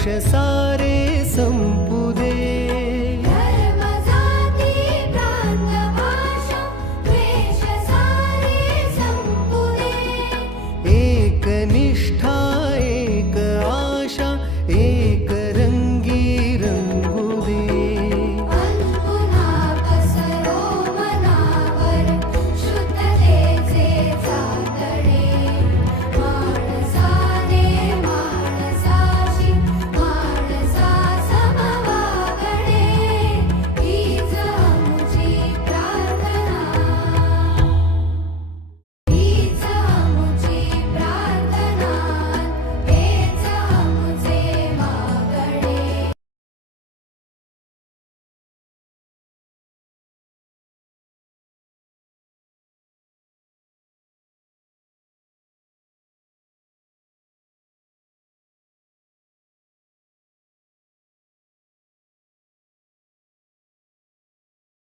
जाती प्रांत भाषा द्वेष सारे सम